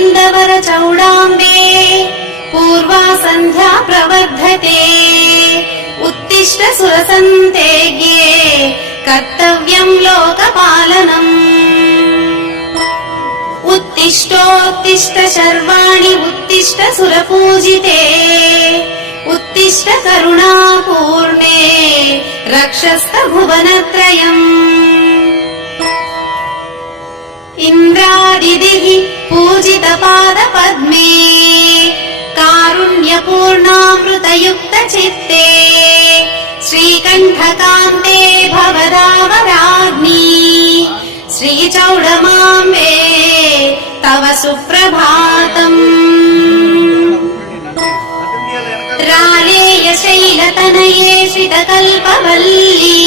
नन्दवर चौडाम्बे पूर्वा सन्ध्या प्रवर्धते उत्तिष्ठ सुरसन्तेज्ञे कर्तव्यम् लोकपालनम् उत्तिष्ठोत्तिष्ठ शर्वाणि उत्तिष्ठ सुरपूजिते उत्तिष्ठ करुणापूर्णे रक्षस्थ भुवनत्रयम् इन्द्रादिभिः पूजितपादपद्मे कारुण्यपूर्णामृतयुक्तचित्ते श्रीकण्ठकान्ते भवदावराग्नि श्रीचौडमाम्बे तव सुप्रभातम् रालेयशैलतनये श्रितकल्पवल्ली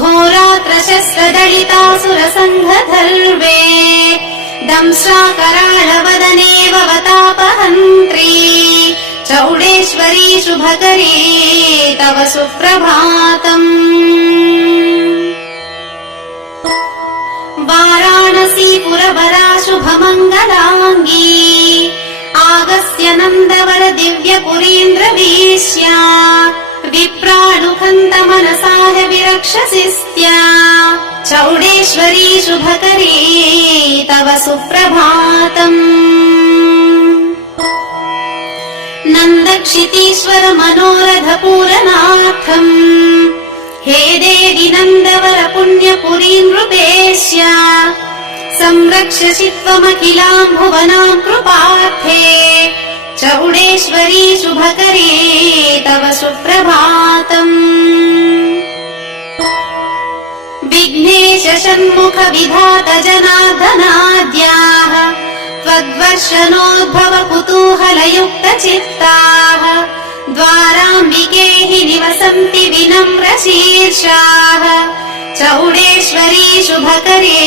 घोरात्रशस्त्रदलितासुरसङ्घधर्वे दंश्राकराळवदने भवतापहन्त्री चौडेश्वरी शुभकरी तव सुप्रभातम् वाराणसीपुरवरा शुभमङ्गलाङ्गी आगस्य नन्दवर दिव्यपुरीन्द्रवीश्या विप्राणुखन्तमनसाय विरक्षसिस्त्या चौडेश्वरी शुभकरी तव सुप्रभातम् नन्दक्षितीश्वर मनोरथपूरनार्थम् हे देवि नन्दवर पुण्यपुरी नृपेश्या संरक्ष्यसि त्वमखिलाम् भुवनाम् कृपार्थे चौडेश्वरी शुभकरी तव सुप्रभातम् विघ्नेश षण्मुख विधात जनार्दनाद्याः त्वद्वर्षणोद्भव कुतूहलयुक्तचित्ताः द्वाराम्बिके हि निवसन्ति विनम्रशीर्षाः चौडेश्वरी शुभकरी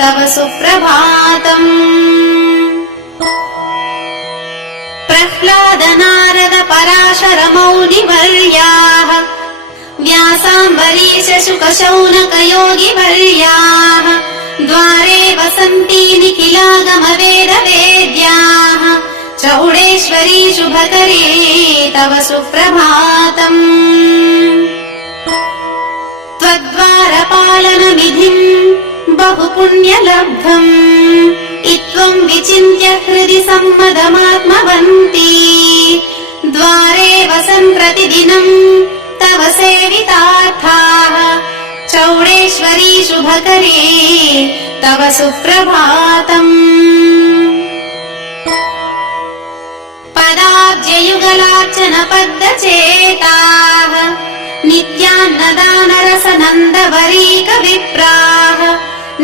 तव सुप्रभातम् प्रह्लाद नारद पराशर मौनिवर्याः व्यासाम्बरीश शुक शौनक योगिवर्याः द्वारे वसन्ति निखिलागम वेद वेद्याः चौडेश्वरी शुभकरी तव सुप्रभातम् त्वद्वारपालनविधिम् बहु पुण्यलब्धम् इत्त्वम् विचिन्त्य हृदि सम्मदमात्मवन्ती द्वारे वसन् प्रतिदिनम् तव सेवितार्थाः चौडेश्वरी शुभकरी तव सुप्रभातम् पदाब्जयुगलार्चन पद्मचेताः नित्यान्नदानरसनन्दवरीक विप्राः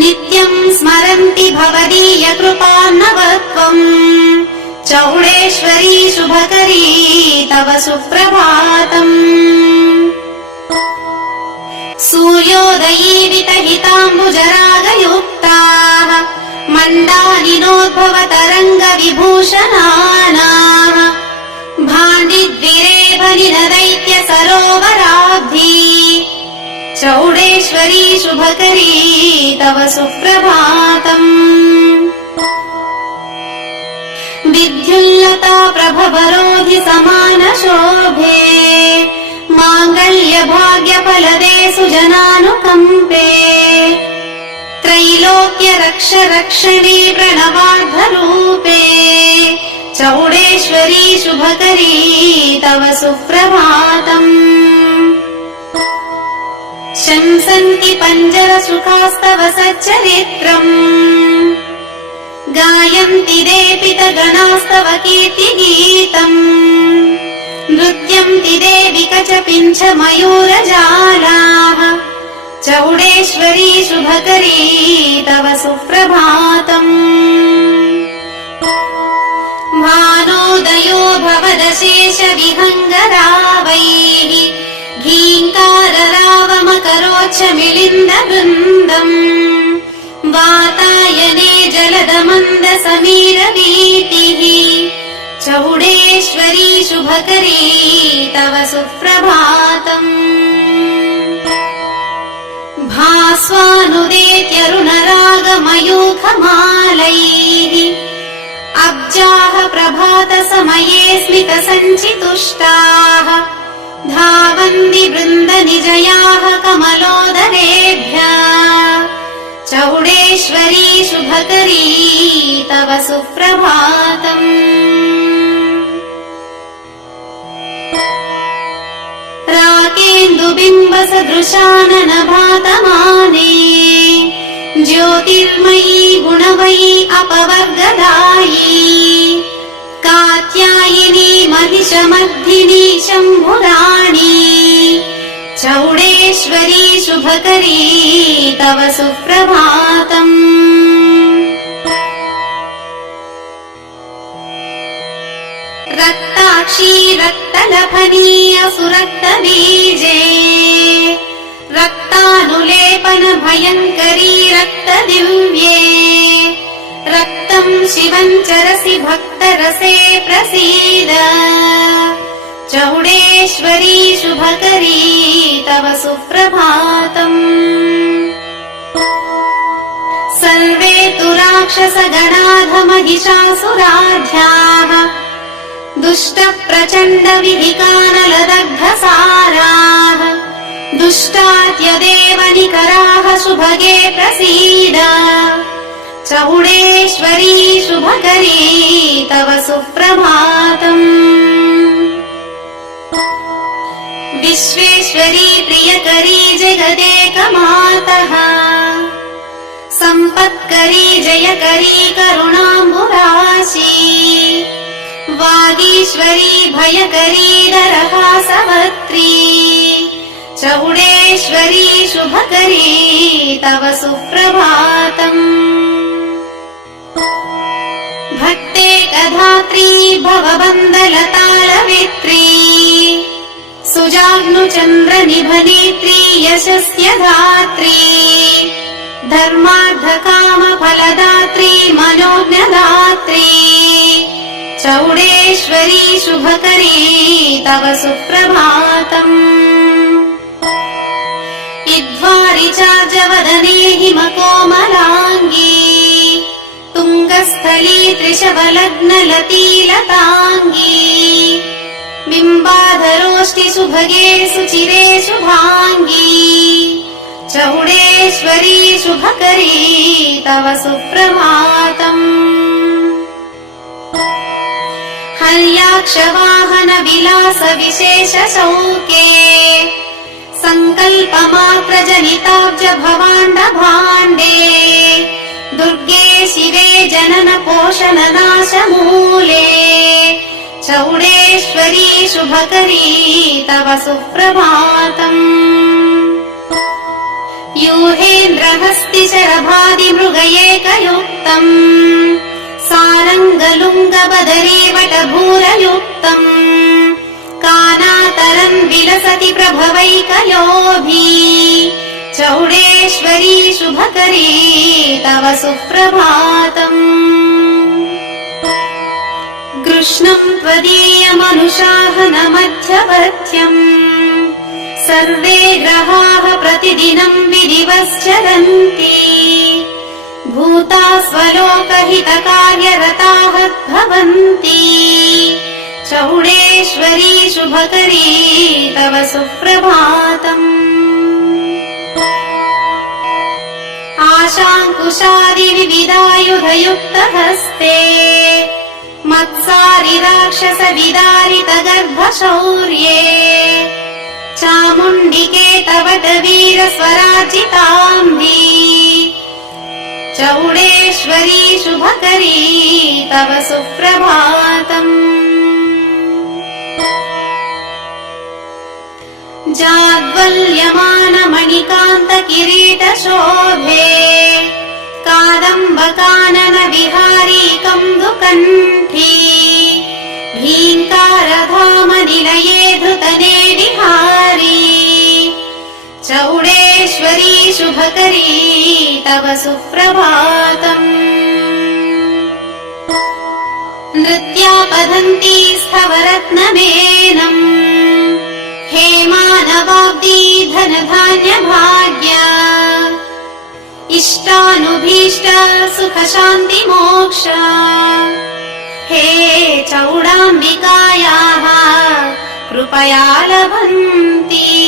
नित्यम् स्मरन्ति भवदीय कृपान्नवत्वम् चौडेश्वरी शुभकरी तव सुप्रभातम् सूर्योदयीवितहिताम्बुजरागयुक्ताः मण्डानिनोद्भवतरङ्गविभूषणानाः भाण्डिद्विरेफनिनदैत्य सरोवराब्धी चौडेश्वरी शुभकरी तव सुप्रभातम् विद्युल्लता प्रभवरोधि समान शोभे माङ्गल्य भाग्यफलदे सुजनानुकम्पे त्रैलोक्य रक्ष रक्षणे प्रणवार्धरूपे चौडेश्वरी शुभकरी तव सुप्रभातम् शंसन्ति पञ्जरसुखास्तव सच्चरित्रम् गायन्ति देपितगणास्तव कीर्तिगीतम् नृत्यन्ति देवि कचपिञ्छ मयूरजालाः चौडेश्वरी शुभकरी तव सुप्रभातम् भानोदयो भवदशेष विहङ्गरावैः घीङ्काररावमकरोच्च मिलिन्दवृन्दम् वातायने जलदमन्द समीरवीतिः चौडेश्वरी शुभकरी तव सुप्रभातम् भास्वानुदेत्यरुणरागमयूखमालैः प्रभातसमये स्मितसञ्चितुष्टाः धावन्ति वृन्दनिजयाः कमलोदरेभ्यः चौडेश्वरी शुभकरी तव सुप्रभातम्। राकेन्दुबिम्बसदृशाननभातमाने ज्योतिर्मयी गुणमयी अपवर्गदायी कात्यायिनी महिषमर्दिनी शम्भुराणी चौडेश्वरी शुभकरी तव सुप्रभातम्। रक्ताक्षी रक्तलभनीय सुरक्तबीजे रक्तानुलेपन भयङ्करी रक्तदिव्ये रक्तम् शिवम् चरसि भक्तरसे प्रसीद चौडेश्वरी शुभकरी तव सुप्रभातम्। सर्वे तु राक्षसगणाधमहिषासुराध्याः दुष्टप्रचण्डविधिकानलदग्धसाराः दुष्टात्यदेव निकराः शुभगे प्रसीद चौडेश्वरी शुभकरी तव सुप्रभातम्। विश्वेश्वरी प्रियकरी जगदेकमातः सम्पत्करी जयकरी करुणाम्बुराशी वागीश्वरी भयकरी दरहासवत्री चौडेश्वरी शुभकरी तव सुप्रभातम्। भक्तेकधात्री भवबन्धलतालवित्री सुजाग्नुचन्द्रनिभनेत्री यशस्य धात्री धर्मार्थकामफलदात्री मनोज्ञदात्री चौडेश्वरी शुभकरी तव सुप्रभातम्। इद्वारिचार्जवदने हिमकोमलाङ्गी तुङ्गस्थली त्रिशवलग्नलतीलताङ्गी बिम्बाधरोष्टि सुभगे सुचिरे शुभाङ्गी चौडेश्वरी शुभकरी तव सुप्रभातम्। हर्याक्षवाहन विलास विशेष शौके सङ्कल्पमात्रजनिताब्ज भवाण्ड भाण्डे दुर्गे शिवे जनन पोषण नाशमूले चौडेश्वरी शुभकरी तव सुप्रभातम्। यूहेन्द्रहस्ति शरभादि मृगयेकयुक्तम् सारङ्गलुङ्गबदरी वटभूरयुक्तम् कानातरम् विलसति प्रभवैकलोभी चौडेश्वरी शुभकरी तव सुप्रभातम्। कृष्णम् त्वदीयमनुशासनमध्यवर्त्यम् सर्वे ग्रहाः प्रतिदिनम् विधिवश्चरन्ति भूता स्वलोकहितकार्यरताः भवन्ति चौडेश्वरी शुभकरी तव सुप्रभातम्। आशाङ्कुशादिविविधायुधयुक्तहस्ते मत्सारि राक्षसविदारितगर्भशौर्ये चामुण्डिके तव वीरस्वराजिताम्बी चौडेश्वरी शुभकरी तव सुप्रभातम्। जाग्वल्यमानमणिकान्तकिरीटशोभे कादम्बकानन विहारी कन्दुकण्ठी भीङ्कारधामनिलये धृतने विहारी चौडेश्वरी शुभकरी तव सुप्रभातम्। नृत्यापधन्ती स्थवरत्नमेनम् हेमानवाब्दी धनधान्यभाग्य इष्टानुभीष्ट सुख शान्ति मोक्ष हे जगदाम्बिकायाः कृपया लभन्ति।